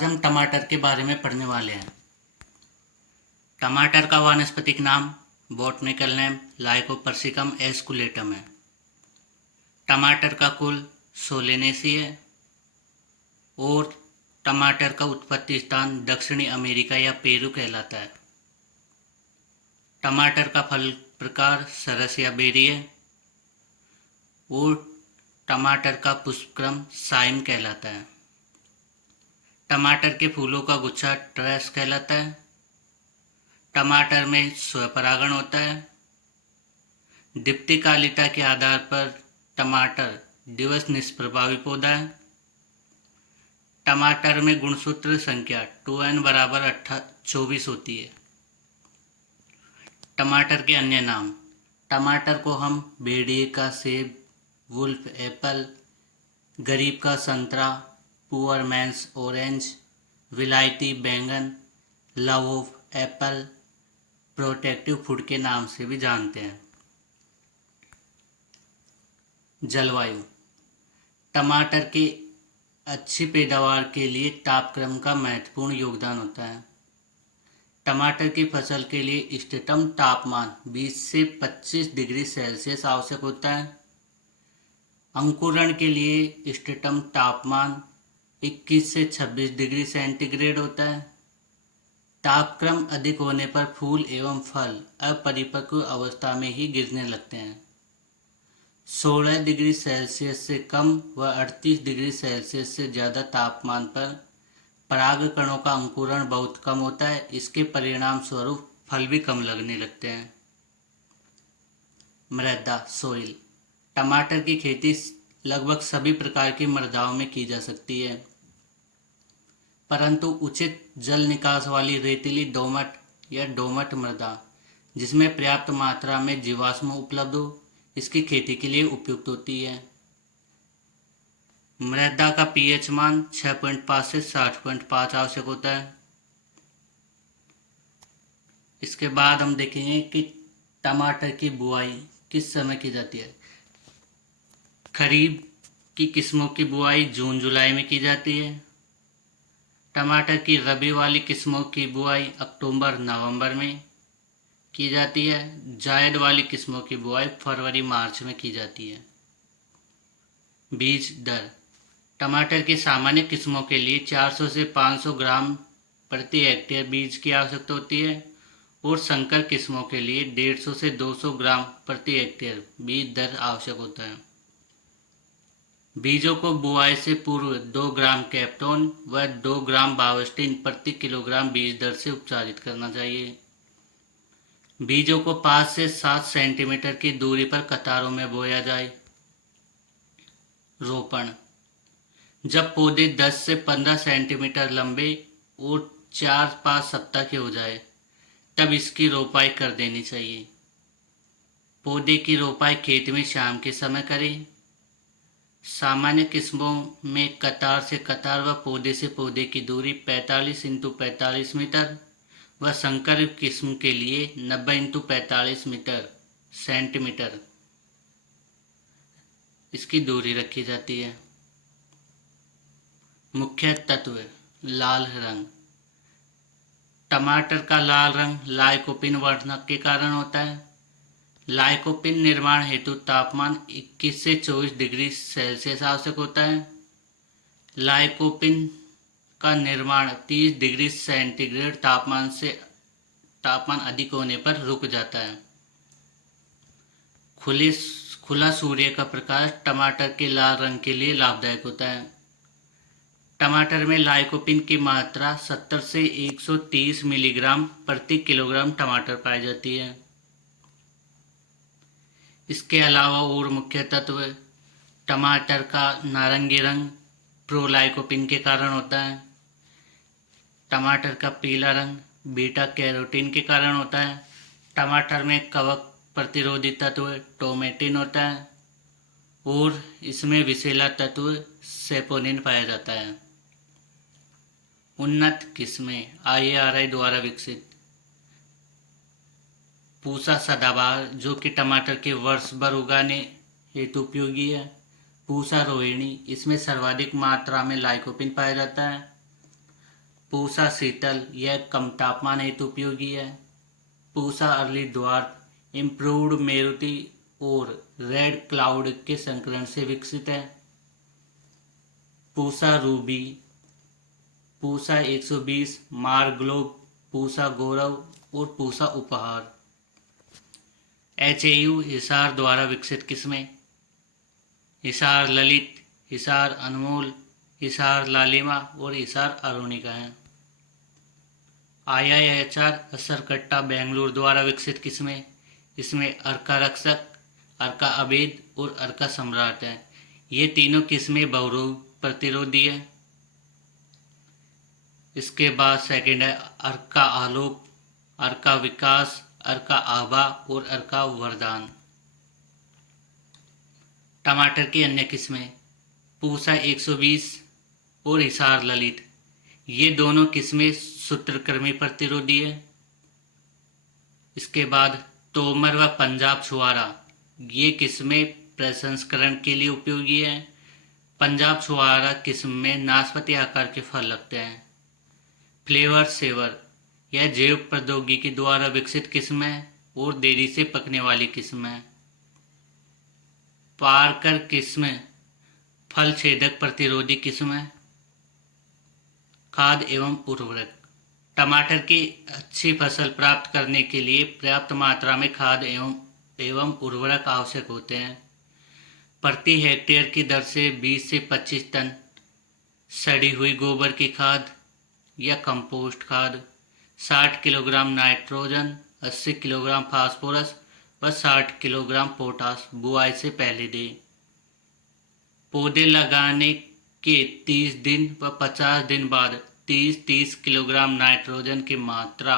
आज हम टमाटर के बारे में पढ़ने वाले हैं। टमाटर का वानस्पतिक नाम बॉटनिकल नेम लाइकोपर्सिकम एस्कुलेटम है। टमाटर का कुल सोलेनेसी है और टमाटर का उत्पत्ति स्थान दक्षिणी अमेरिका या पेरू कहलाता है। टमाटर का फल प्रकार सरस या बेरी है और टमाटर का पुष्पक्रम साइम कहलाता है। टमाटर के फूलों का गुच्छा ट्रेस कहलाता है। टमाटर में स्वपरागण होता है। दीप्तिकालिता के आधार पर टमाटर दिवस निष्प्रभावी पौधा है। टमाटर में गुणसूत्र संख्या 2n बराबर 24 होती है। टमाटर के अन्य नाम, टमाटर को हम भेड़िए का सेब, वुल्फ एप्पल, गरीब का संतरा, पुअर मैन्स ऑरेंज, विलायती बैंगन, love of Apple, protective food के नाम से भी जानते हैं। जलवायु, टमाटर की अच्छी पैदावार के लिए तापक्रम का महत्वपूर्ण योगदान होता है। टमाटर की फसल के लिए इष्टतम तापमान 20 से 25 डिग्री सेल्सियस आवश्यक होता है। अंकुरण के लिए इष्टतम तापमान 21 से 26 डिग्री सेंटीग्रेड होता है। तापक्रम अधिक होने पर फूल एवं फल अपरिपक्व अवस्था में ही गिरने लगते हैं। 16 डिग्री सेल्सियस से कम व 38 डिग्री सेल्सियस से ज़्यादा तापमान पर परागकणों का अंकुरण बहुत कम होता है। इसके परिणाम स्वरूप फल भी कम लगने लगते हैं। मृदा सोइल, टमाटर की खेती लगभग सभी प्रकार की मृदाओं में की जा सकती है, परंतु उचित जल निकास वाली रेतीली दोमट या दोमट मृदा जिसमें पर्याप्त मात्रा में जीवाश्म उपलब्ध हो, इसकी खेती के लिए उपयुक्त होती है। मृदा का पीएच मान 6.5 से 7.5 आवश्यक होता है। इसके बाद हम देखेंगे कि टमाटर की बुआई किस समय की जाती है। खरीफ की किस्मों की बुआई जून जुलाई में की जाती है। टमाटर की रबी वाली किस्मों की बुआई अक्टूबर नवंबर में की जाती है। जायद वाली किस्मों की बुआई फरवरी मार्च में की जाती है। बीज दर, टमाटर की सामान्य किस्मों के लिए 400 से 500 ग्राम प्रति हेक्टेयर बीज की आवश्यकता होती है और संकर किस्मों के लिए 150 से 200 ग्राम प्रति हेक्टेयर बीज दर आवश्यक होता है। बीजों को बुआई से पूर्व 2 ग्राम कैप्टोन व 2 ग्राम बावस्टिन प्रति किलोग्राम बीज दर से उपचारित करना चाहिए। बीजों को 5 से 7 सेंटीमीटर की दूरी पर कतारों में बोया जाए। रोपण, जब पौधे 10 से 15 सेंटीमीटर लंबे और 4-5 सप्ताह के हो जाए तब इसकी रोपाई कर देनी चाहिए। पौधे की रोपाई खेत में शाम के समय करें। सामान्य किस्मों में कतार से कतार व पौधे से पौधे की दूरी 45 × 45 मीटर व संकर किस्म के लिए 90 × 45 सेंटीमीटर इसकी दूरी रखी जाती है। मुख्य तत्व, लाल रंग, टमाटर का लाल रंग लाइकोपिन वर्धनक के कारण होता है। लाइकोपिन निर्माण हेतु तापमान 21 से 24 डिग्री सेल्सियस आवश्यक होता है। लाइकोपिन का निर्माण 30 डिग्री सेंटीग्रेड तापमान अधिक होने पर रुक जाता है। खुला सूर्य का प्रकाश टमाटर के लाल रंग के लिए लाभदायक होता है। टमाटर में लाइकोपिन की मात्रा 70 से 130 मिलीग्राम प्रति किलोग्राम टमाटर पाई जाती है। इसके अलावा और मुख्य तत्व, टमाटर का नारंगी रंग प्रोलाइकोपिन के कारण होता है। टमाटर का पीला रंग बीटा कैरोटीन के कारण होता है। टमाटर में कवक प्रतिरोधी तत्व टोमेटिन होता है और इसमें विषैला तत्व सेपोनिन पाया जाता है। उन्नत किस्में IARI द्वारा विकसित पूसा सदाबहार जो कि टमाटर के वर्ष भर उगाने हेतु उपयोगी है। पूसा रोहिणी, इसमें सर्वाधिक मात्रा में लाइकोपिन पाया जाता है। पूसा शीतल, यह कम तापमान हेतु उपयोगी है। पूसा अर्ली ड्वार्फ इम्प्रूव्ड मेरुति और रेड क्लाउड के संकरण से विकसित है। पूसा रूबी, पूसा 120, मारग्लोब, पूसा गौरव और पूसा उपहार। HAU हिसार द्वारा विकसित किस्में हिसार ललित, हिसार अनमोल, हिसार लालिमा और हिसार अरुणिका हैं। IIHR असरकट्टा बेंगलुरु द्वारा विकसित किस्में इसमें अर्का रक्षक, अर्का अभेद और अर्का सम्राट है। ये तीनों किस्में बहुरोग प्रतिरोधी है। इसके बाद सेकंड है अर्का आलोक, अर्का विकास, अर्का आभा और अर्का वरदान। टमाटर की अन्य किस्में पूसा 120 और हिसार ललित, ये दोनों किस्में सूत्रकृमि प्रतिरोधी है। इसके बाद तोमर व पंजाब छुआरा, ये किस्में प्रसंस्करण के लिए उपयोगी है। पंजाब छुआरा किस्म में नाशपाती आकार के फल लगते हैं। फ्लेवर सेवर, यह जैव प्रौद्योगिकी द्वारा विकसित किस्म है और देरी से पकने वाली किस्म है। पारकर किस्म फल छेदक प्रतिरोधी किस्म है। खाद एवं उर्वरक, टमाटर की अच्छी फसल प्राप्त करने के लिए पर्याप्त मात्रा में खाद एवं उर्वरक आवश्यक होते हैं। प्रति हेक्टेयर की दर से 20 से 25 टन सड़ी हुई गोबर की खाद या कंपोस्ट खाद, 60 किलोग्राम नाइट्रोजन, 80 किलोग्राम फास्फोरस व 60 किलोग्राम पोटास बुआई से पहले दें। पौधे लगाने के 30 दिन व 50 दिन बाद 30-30 किलोग्राम नाइट्रोजन की मात्रा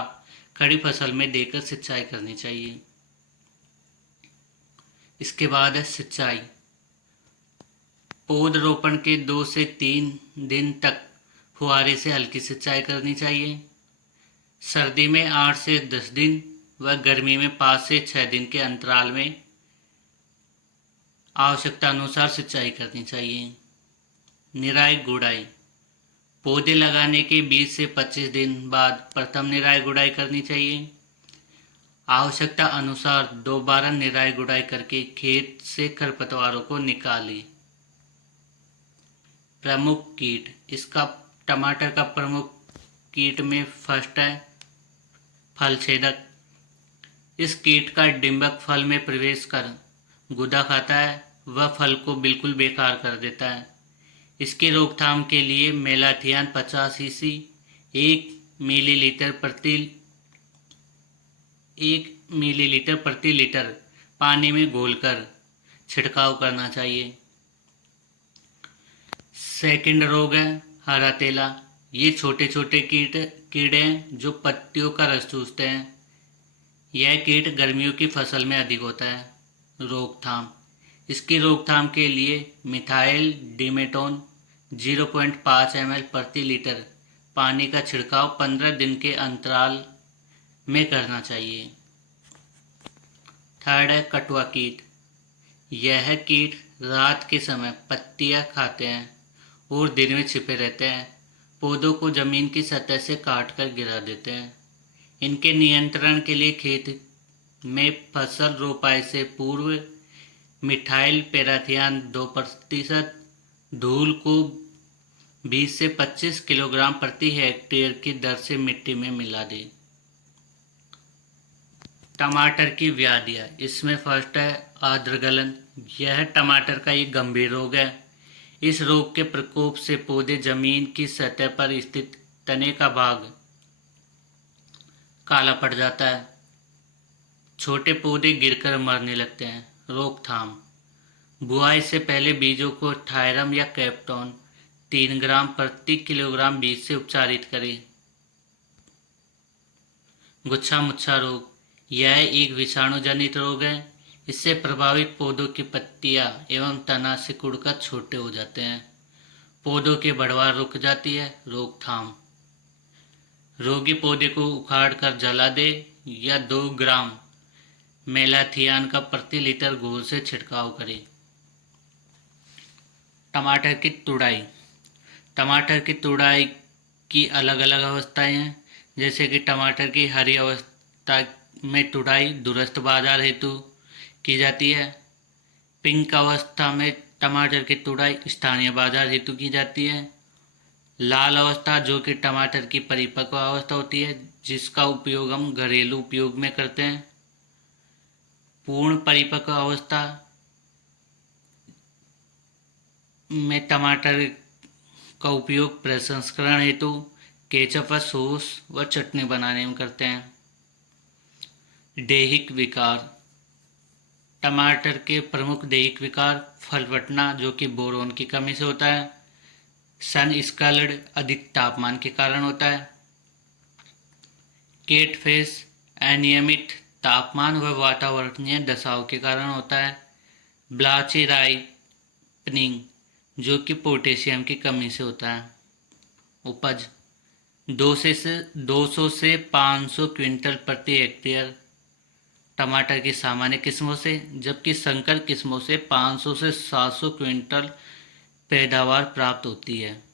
खड़ी फसल में देकर सिंचाई करनी चाहिए। इसके बाद है सिंचाई। पौधरोपण के 2 से 3 दिन तक फुहारे से हल्की सिंचाई करनी चाहिए। सर्दी में 8 से 10 दिन व गर्मी में 5 से 6 दिन के अंतराल में आवश्यकता अनुसार सिंचाई करनी चाहिए। निराई गुड़ाई, पौधे लगाने के 20 से 25 दिन बाद प्रथम निराई गुड़ाई करनी चाहिए। आवश्यकता अनुसार दोबारा निराई गुड़ाई करके खेत से खरपतवारों को निकालें। प्रमुख कीट, इसका टमाटर का प्रमुख कीट में फर्स्ट है फल छेदक। इस कीट का डिंबक फल में प्रवेश कर गुदा खाता है, वह फल को बिल्कुल बेकार कर देता है। इसकी रोकथाम के लिए मेलाथियान 50 cc 1 मिलीलीटर प्रति लीटर पानी में घोलकर छिड़काव करना चाहिए। सेकंड रोग है हरा तेला। ये छोटे छोटे कीड़े हैं जो पत्तियों का रस चूसते हैं। यह कीट गर्मियों की फसल में अधिक होता है। रोकथाम, इसकी रोकथाम के लिए मिथाइल डिमेटोन 0.5 ml प्रति लीटर पानी का छिड़काव 15 दिन के अंतराल में करना चाहिए। थर्ड है कटुआ कीट। यह कीट रात के समय पत्तियां खाते हैं और दिन में छिपे रहते हैं। पौधों को जमीन की सतह से काटकर गिरा देते हैं। इनके नियंत्रण के लिए खेत में फसल रोपाई से पूर्व मिथाइल पैराथियान 2% धूल को 20 से 25 किलोग्राम प्रति हेक्टेयर की दर से मिट्टी में मिला दें। टमाटर की व्याधियाँ, इसमें फर्स्ट है आर्द्रगलन। यह टमाटर का एक गंभीर रोग है। इस रोग के प्रकोप से पौधे जमीन की सतह पर स्थित तने का भाग काला पड़ जाता है। छोटे पौधे गिरकर मरने लगते हैं। रोकथाम, बुआई से पहले बीजों को थायरम या कैप्टोन 3 ग्राम प्रति किलोग्राम बीज से उपचारित करें। गुच्छा मुच्छा रोग, यह एक विषाणु जनित रोग है। इससे प्रभावित पौधों की पत्तियां एवं तना सिकुड़कर छोटे हो जाते हैं। पौधों की बढ़वार रुक जाती है। रोकथाम, रोगी पौधे को उखाड़ कर जला दे या 2 ग्राम मेलाथियान का प्रति लीटर घोल से छिड़काव करें। टमाटर की तुड़ाई, टमाटर की तुड़ाई की अलग अलग अवस्थाएं हैं, जैसे कि टमाटर की हरी अवस्था में तुड़ाई दूरस्थ बाजार हेतु की जाती है। पिंक अवस्था में टमाटर की तुड़ाई स्थानीय बाजार हेतु की जाती है। लाल अवस्था जो कि टमाटर की परिपक्व अवस्था होती है, जिसका उपयोग हम घरेलू उपयोग में करते हैं। पूर्ण परिपक्व अवस्था में टमाटर का उपयोग प्रसंस्करण हेतु केचप व सॉस व चटनी बनाने में करते हैं। दैहिक विकार। टमाटर के प्रमुख दैहिक विकार फल फटना जो कि बोरोन की कमी से होता है, सन स्कैल्ड अधिक तापमान के कारण होता है, केट फेस अनियमित तापमान व वातावरणीय दशाओं के कारण होता है, ब्लाची राइपनिंग जो कि पोटेशियम की कमी से होता है। उपज 200 से 500 क्विंटल प्रति हेक्टेयर टमाटर की सामान्य किस्मों से, जबकि संकर किस्मों से 500 से 700 क्विंटल पैदावार प्राप्त होती है।